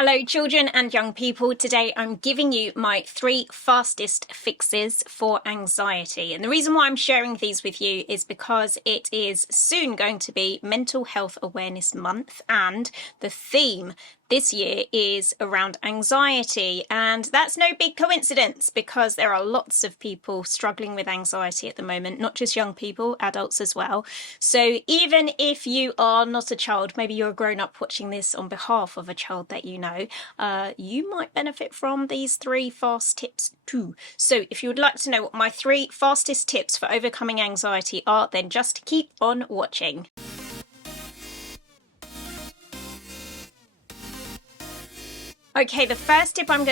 Hello children and young people. Today I'm giving you my 3 fastest fixes for anxiety. And the reason why I'm sharing these with you is because it is soon going to be Mental Health Awareness Month, and the theme this year is around anxiety. And that's no big coincidence because there are lots of people struggling with anxiety at the moment, not just young people, adults as well. So even if you are not a child, maybe you're a grown-up watching this on behalf of a child that you know, you might benefit from these 3 fast tips too. So if you would like to know what my 3 fastest tips for overcoming anxiety are, then just keep on watching. Okay, the first tip I'm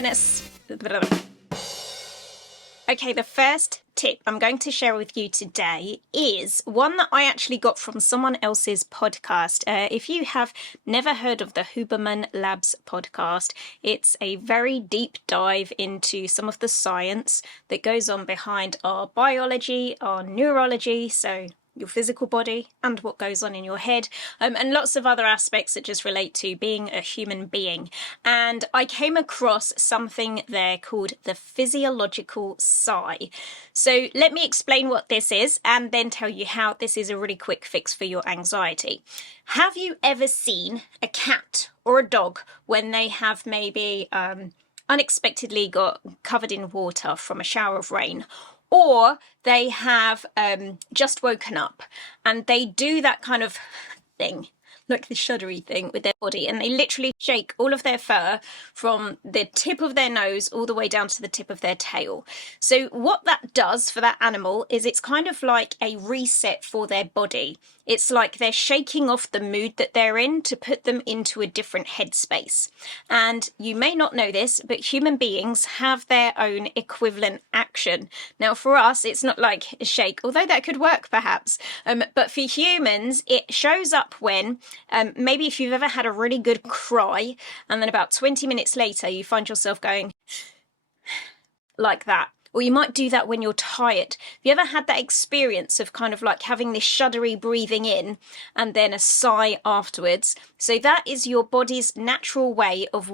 going to share with you today is one that I actually got from someone else's podcast. If you have never heard of the Huberman Labs podcast, it's a very deep dive into some of the science that goes on behind our biology, our neurology, so your physical body and what goes on in your head, and lots of other aspects that just relate to being a human being. And I came across something there called the physiological sigh. So let me explain what this is and then tell you how this is a really quick fix for your anxiety. Have you ever seen a cat or a dog when they have maybe unexpectedly got covered in water from a shower of rain? Or they have just woken up and they do that kind of thing, like the shuddery thing with their body, and they literally shake all of their fur from the tip of their nose all the way down to the tip of their tail. So what that does for that animal is it's kind of like a reset for their body. It's like they're shaking off the mood that they're in to put them into a different headspace. And you may not know this, but human beings have their own equivalent action. Now, for us, it's not like a shake, although that could work perhaps. But for humans, it shows up when maybe if you've ever had a really good cry and then about 20 minutes later you find yourself going like that. Or you might do that when you're tired. Have you ever had that experience of kind of like having this shuddery breathing in and then a sigh afterwards? So that is your body's natural way of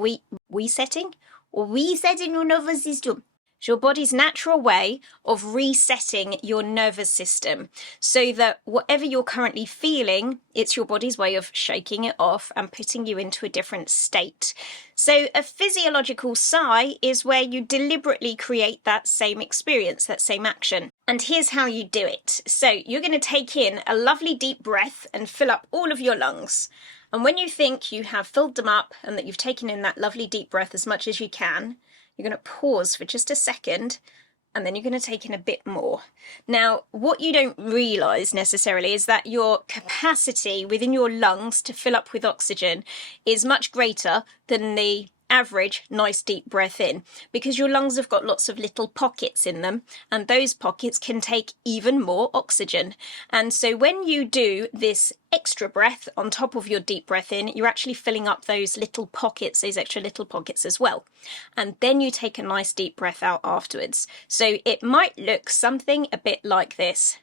resetting your nervous system. It's your body's natural way of resetting your nervous system so that whatever you're currently feeling, it's your body's way of shaking it off and putting you into a different state. So a physiological sigh is where you deliberately create that same experience, that same action. And here's how you do it. So you're going to take in a lovely deep breath and fill up all of your lungs. And when you think you have filled them up and that you've taken in that lovely deep breath as much as you can, you're going to pause for just a second, and then you're going to take in a bit more. Now, what you don't realise necessarily is that your capacity within your lungs to fill up with oxygen is much greater than the average nice deep breath in, because your lungs have got lots of little pockets in them, and those pockets can take even more oxygen. And so when you do this extra breath on top of your deep breath in, you're actually filling up those little pockets, those extra little pockets as well. And then you take a nice deep breath out afterwards. So it might look something a bit like this.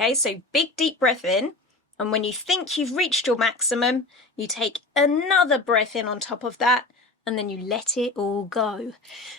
Okay, so big deep breath in, and when you think you've reached your maximum, you take another breath in on top of that, and then you let it all go.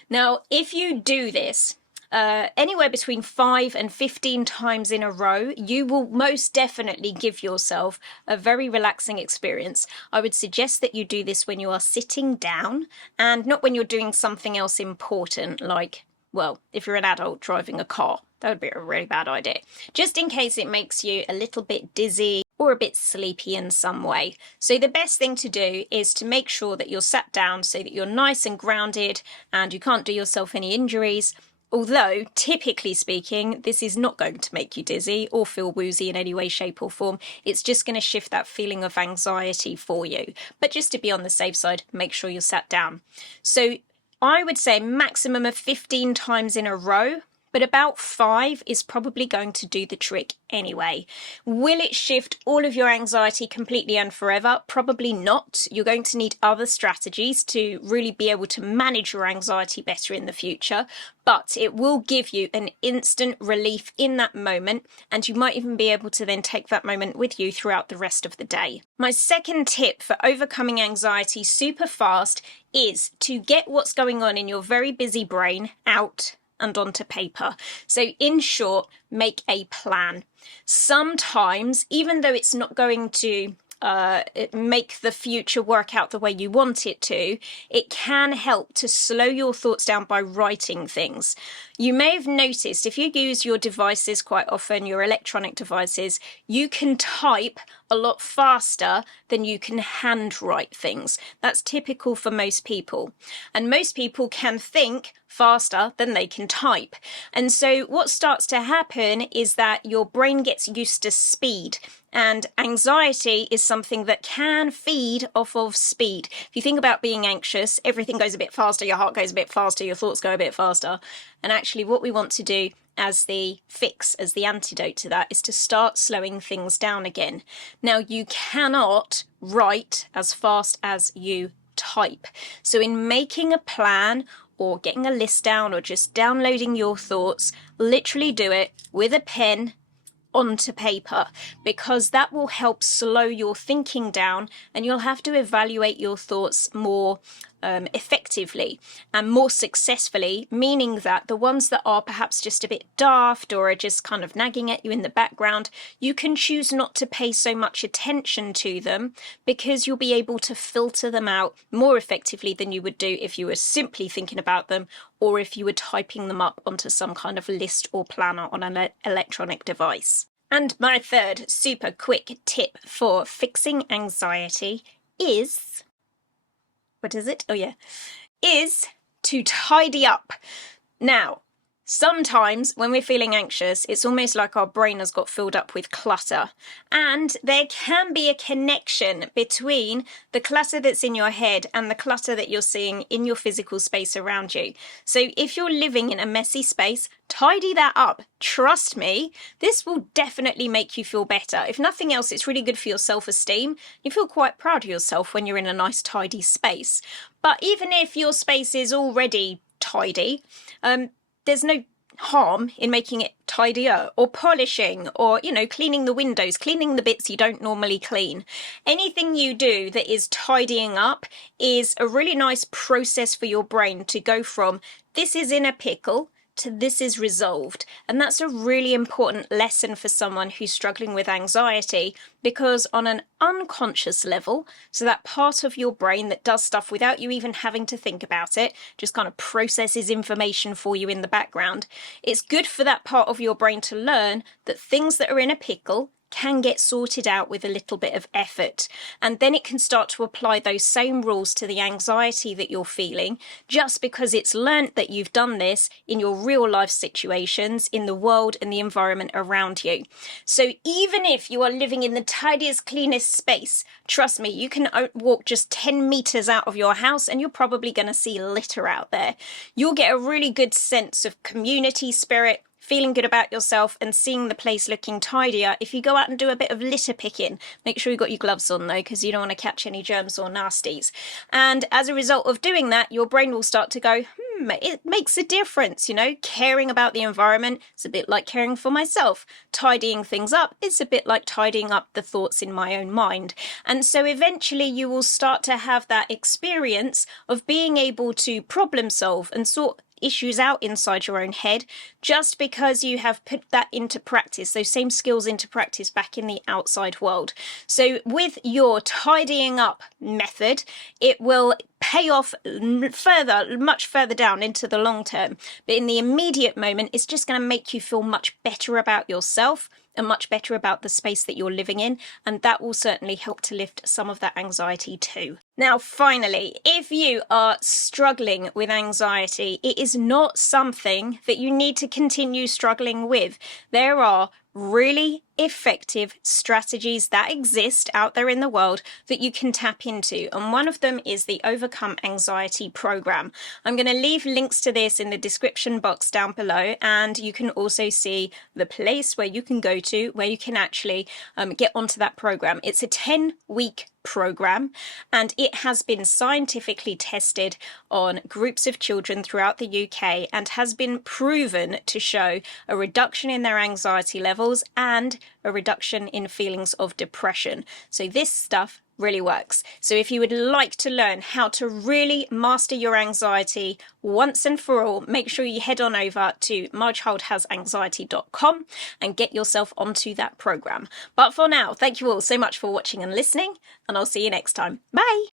Now, if you do this anywhere between 5 and 15 times in a row, you will most definitely give yourself a very relaxing experience. I would suggest that you do this when you are sitting down and not when you're doing something else important, like, well, if you're an adult driving a car. That would be a really bad idea. Just in case it makes you a little bit dizzy or a bit sleepy in some way. So the best thing to do is to make sure that you're sat down so that you're nice and grounded and you can't do yourself any injuries. Although, typically speaking, this is not going to make you dizzy or feel woozy in any way, shape or form. It's just going to shift that feeling of anxiety for you. But just to be on the safe side, make sure you're sat down. So I would say a maximum of 15 times in a row. but about 5 is probably going to do the trick anyway. Will it shift all of your anxiety completely and forever? Probably not. You're going to need other strategies to really be able to manage your anxiety better in the future, but it will give you an instant relief in that moment, and you might even be able to then take that moment with you throughout the rest of the day. My second tip for overcoming anxiety super fast is to get what's going on in your very busy brain out and onto paper. So in short, make a plan. Sometimes, even though it's not going to make the future work out the way you want it to, it can help to slow your thoughts down by writing things. You may have noticed if you use your devices quite often, your electronic devices, you can type a lot faster than you can handwrite things. That's typical for most people. And most people can think faster than they can type. And so what starts to happen is that your brain gets used to speed. And anxiety is something that can feed off of speed. If you think about being anxious, everything goes a bit faster, your heart goes a bit faster, your thoughts go a bit faster. And actually what we want to do as the fix, as the antidote to that, is to start slowing things down again. Now, you cannot write as fast as you type. So in making a plan or getting a list down or just downloading your thoughts, literally do it with a pen onto paper, because that will help slow your thinking down, and you'll have to evaluate your thoughts more effectively and more successfully, meaning that the ones that are perhaps just a bit daft or are just kind of nagging at you in the background, you can choose not to pay so much attention to them, because you'll be able to filter them out more effectively than you would do if you were simply thinking about them, or if you were typing them up onto some kind of list or planner on an electronic device. And my third super quick tip for fixing anxiety is, what is it? Oh yeah, is to tidy up. Now, sometimes when we're feeling anxious, it's almost like our brain has got filled up with clutter. And there can be a connection between the clutter that's in your head and the clutter that you're seeing in your physical space around you. So if you're living in a messy space, tidy that up. Trust me, this will definitely make you feel better. If nothing else, it's really good for your self-esteem. You feel quite proud of yourself when you're in a nice, tidy space. But even if your space is already tidy, there's no harm in making it tidier or polishing or, cleaning the windows, cleaning the bits you don't normally clean. Anything you do that is tidying up is a really nice process for your brain to go from this is in a pickle to this is resolved. And that's a really important lesson for someone who's struggling with anxiety, because on an unconscious level, so that part of your brain that does stuff without you even having to think about it, just kind of processes information for you in the background, it's good for that part of your brain to learn that things that are in a pickle can get sorted out with a little bit of effort. And then it can start to apply those same rules to the anxiety that you're feeling, just because it's learnt that you've done this in your real life situations, in the world and the environment around you. So even if you are living in the tidiest, cleanest space, trust me, you can walk just 10 meters out of your house and you're probably going to see litter out there. You'll get a really good sense of community spirit, feeling good about yourself and seeing the place looking tidier if you go out and do a bit of litter picking. Make sure you've got your gloves on though, because you don't want to catch any germs or nasties. And as a result of doing that, your brain will start to go, it makes a difference, caring about the environment. It's a bit like caring for myself. Tidying things up, it's a bit like tidying up the thoughts in my own mind. And so eventually you will start to have that experience of being able to problem solve and sort issues out inside your own head, just because you have put that into practice, those same skills into practice back in the outside world. So with your tidying up method, it will pay off much further down into the long term. But in the immediate moment, it's just going to make you feel much better about yourself and much better about the space that you're living in, and that will certainly help to lift some of that anxiety too. Now, finally, if you are struggling with anxiety, it is not something that you need to continue struggling with. There are really effective strategies that exist out there in the world that you can tap into, and one of them is the overcome Overcome Anxiety program. I'm going to leave links to this in the description box down below, and you can also see the place where you can go to where you can actually get onto that program. It's a 10-week program, and it has been scientifically tested on groups of children throughout the UK and has been proven to show a reduction in their anxiety levels and a reduction in feelings of depression. So this stuff really works. So if you would like to learn how to really master your anxiety once and for all, make sure you head on over to mychildhasanxiety.com and get yourself onto that program. But for now, thank you all so much for watching and listening, and I'll see you next time. Bye!